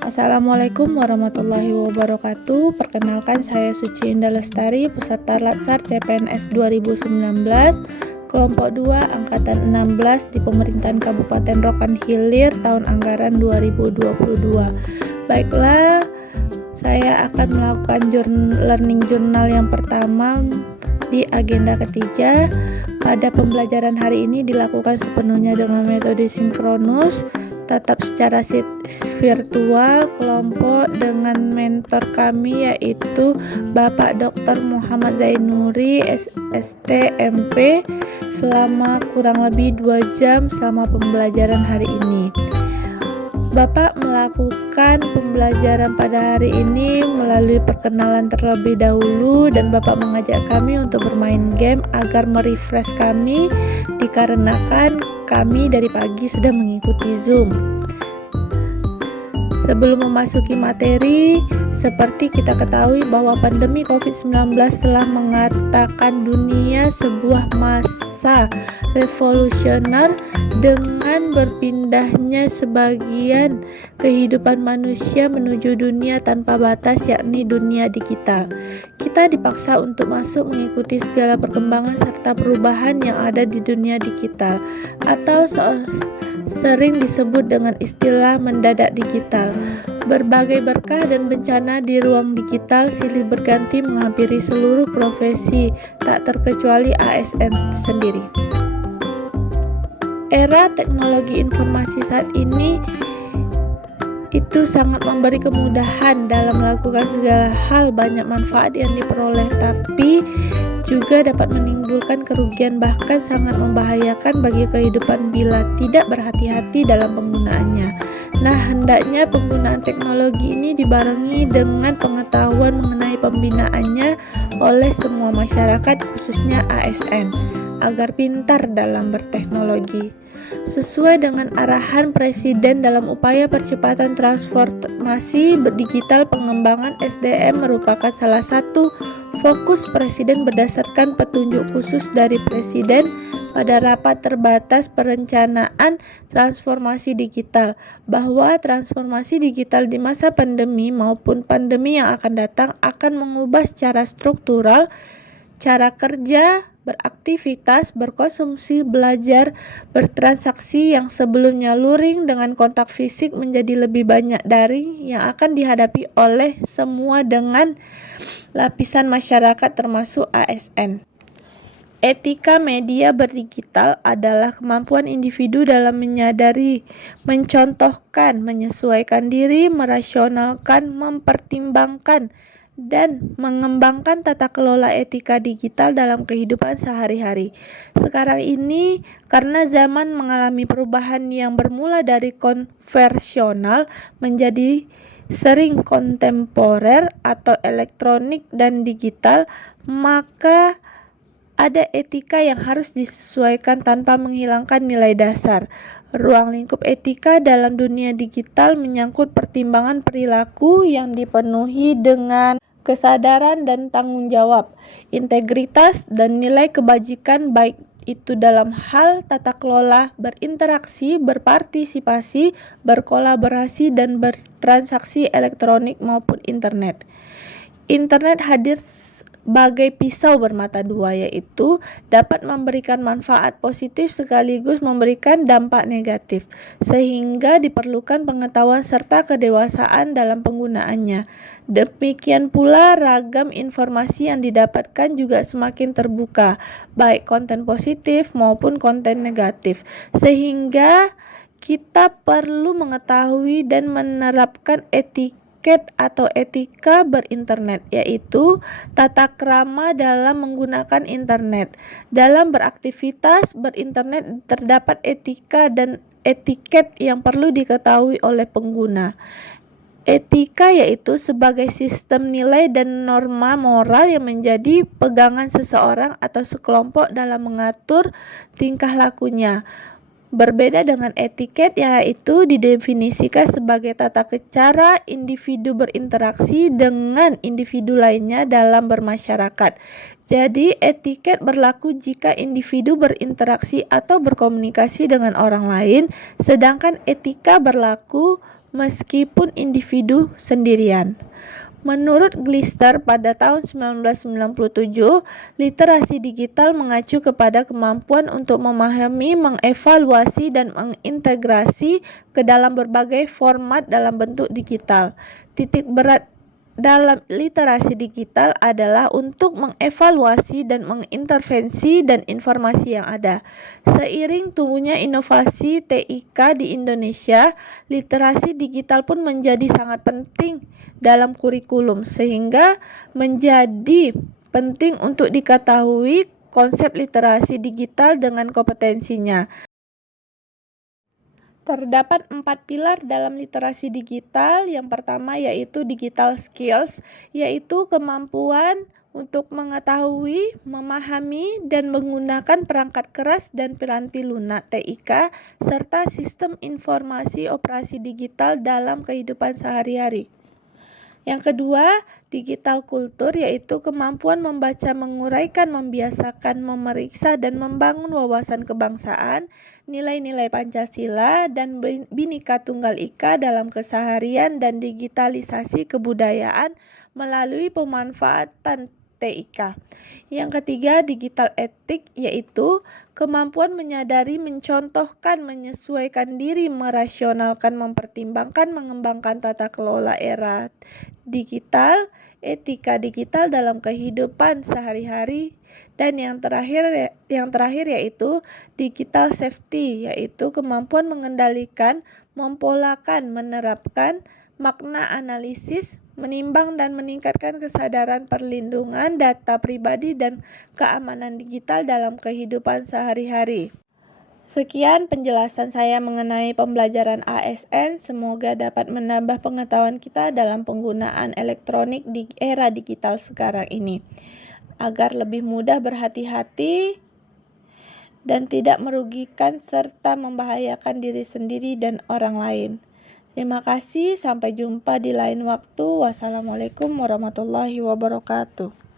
Assalamualaikum warahmatullahi wabarakatuh. Perkenalkan, saya Suci Indah Lestari, peserta Latsar CPNS 2019, kelompok 2 angkatan 16 di Pemerintahan Kabupaten Rokan Hilir tahun anggaran 2022. Baiklah, saya akan melakukan learning journal yang pertama di agenda ketiga. Pada pembelajaran hari ini dilakukan sepenuhnya dengan metode sinkronus, tetap secara virtual kelompok dengan mentor kami yaitu Bapak Dr. Muhammad Zainuri SST MP selama kurang lebih 2 jam selama pembelajaran hari ini. Bapak melakukan pembelajaran pada hari ini melalui perkenalan terlebih dahulu, dan Bapak mengajak kami untuk bermain game agar merefresh kami dikarenakan kami dari pagi sudah mengikuti Zoom. Sebelum memasuki materi, seperti kita ketahui bahwa pandemi COVID-19 telah mengatakan dunia sebuah masa revolusioner dengan berpindahnya sebagian kehidupan manusia menuju dunia tanpa batas, yakni dunia digital. Kita dipaksa untuk masuk mengikuti segala perkembangan serta perubahan yang ada di dunia digital, atau sering disebut dengan istilah mendadak digital. Berbagai berkah dan bencana di ruang digital silih berganti menghampiri seluruh profesi, tak terkecuali ASN sendiri. Era teknologi informasi saat ini itu sangat memberi kemudahan dalam melakukan segala hal. Banyak manfaat yang diperoleh, tapi juga dapat menimbulkan kerugian, bahkan sangat membahayakan bagi kehidupan bila tidak berhati-hati dalam penggunaannya. Nah, hendaknya penggunaan teknologi ini dibarengi dengan pengetahuan mengenai pembinaannya oleh semua masyarakat, khususnya ASN, agar pintar dalam berteknologi. Sesuai dengan arahan Presiden dalam upaya percepatan transformasi digital, pengembangan SDM merupakan salah satu fokus Presiden berdasarkan petunjuk khusus dari Presiden pada rapat terbatas perencanaan transformasi digital, bahwa transformasi digital di masa pandemi maupun pandemi yang akan datang akan mengubah secara struktural cara kerja, beraktivitas, berkonsumsi, belajar, bertransaksi yang sebelumnya luring dengan kontak fisik menjadi lebih banyak daring yang akan dihadapi oleh semua dengan lapisan masyarakat termasuk ASN. Etika media berdigital adalah kemampuan individu dalam menyadari, mencontohkan, menyesuaikan diri, merasionalkan, mempertimbangkan, dan mengembangkan tata kelola etika digital dalam kehidupan sehari-hari. Sekarang ini, karena zaman mengalami perubahan yang bermula dari konvensional menjadi sering kontemporer atau elektronik dan digital, maka ada etika yang harus disesuaikan tanpa menghilangkan nilai dasar. Ruang lingkup etika dalam dunia digital menyangkut pertimbangan perilaku yang dipenuhi dengan kesadaran dan tanggung jawab, integritas dan nilai kebajikan, baik itu dalam hal tata kelola, berinteraksi, berpartisipasi, berkolaborasi, dan bertransaksi elektronik maupun internet. Internet hadir bagai pisau bermata dua, yaitu dapat memberikan manfaat positif sekaligus memberikan dampak negatif, sehingga diperlukan pengetahuan serta kedewasaan dalam penggunaannya. Demikian pula ragam informasi yang didapatkan juga semakin terbuka, baik konten positif maupun konten negatif, sehingga kita perlu mengetahui dan menerapkan etika berinternet, yaitu tata krama dalam menggunakan internet. Dalam beraktivitas berinternet terdapat etika dan etiket yang perlu diketahui oleh pengguna. Etika yaitu sebagai sistem nilai dan norma moral yang menjadi pegangan seseorang atau sekelompok dalam mengatur tingkah lakunya. Berbeda dengan etiket, yaitu didefinisikan sebagai tata cara individu berinteraksi dengan individu lainnya dalam bermasyarakat. Jadi, etiket berlaku jika individu berinteraksi atau berkomunikasi dengan orang lain, sedangkan etika berlaku meskipun individu sendirian. Menurut Glister, pada tahun 1997, literasi digital mengacu kepada kemampuan untuk memahami, mengevaluasi, dan mengintegrasi ke dalam berbagai format dalam bentuk digital. Titik berat dalam literasi digital adalah untuk mengevaluasi dan mengintervensi dan informasi yang ada. Seiring tumbuhnya inovasi TIK di Indonesia, literasi digital pun menjadi sangat penting dalam kurikulum, sehingga menjadi penting untuk diketahui konsep literasi digital dengan kompetensinya. Terdapat 4 pilar dalam literasi digital. Yang pertama yaitu digital skills, yaitu kemampuan untuk mengetahui, memahami, dan menggunakan perangkat keras dan piranti lunak TIK, serta sistem informasi operasi digital dalam kehidupan sehari-hari. Yang kedua, digital kultur, yaitu kemampuan membaca, menguraikan, membiasakan, memeriksa, dan membangun wawasan kebangsaan, nilai-nilai Pancasila, dan Bhinneka Tunggal Ika dalam keseharian dan digitalisasi kebudayaan melalui pemanfaatan TIK. Yang ketiga, digital etik, yaitu kemampuan menyadari, mencontohkan, menyesuaikan diri, merasionalkan, mempertimbangkan, mengembangkan tata kelola era digital, etika digital dalam kehidupan sehari-hari. Dan yang terakhir yaitu digital safety, yaitu kemampuan mengendalikan, mempolakan, menerapkan makna analisis, menimbang dan meningkatkan kesadaran perlindungan data pribadi dan keamanan digital dalam kehidupan sehari-hari. Sekian penjelasan saya mengenai pembelajaran ASN. Semoga dapat menambah pengetahuan kita dalam penggunaan elektronik di era digital sekarang ini, agar lebih mudah berhati-hati dan tidak merugikan serta membahayakan diri sendiri dan orang lain. Terima kasih, sampai jumpa di lain waktu. Wassalamualaikum warahmatullahi wabarakatuh.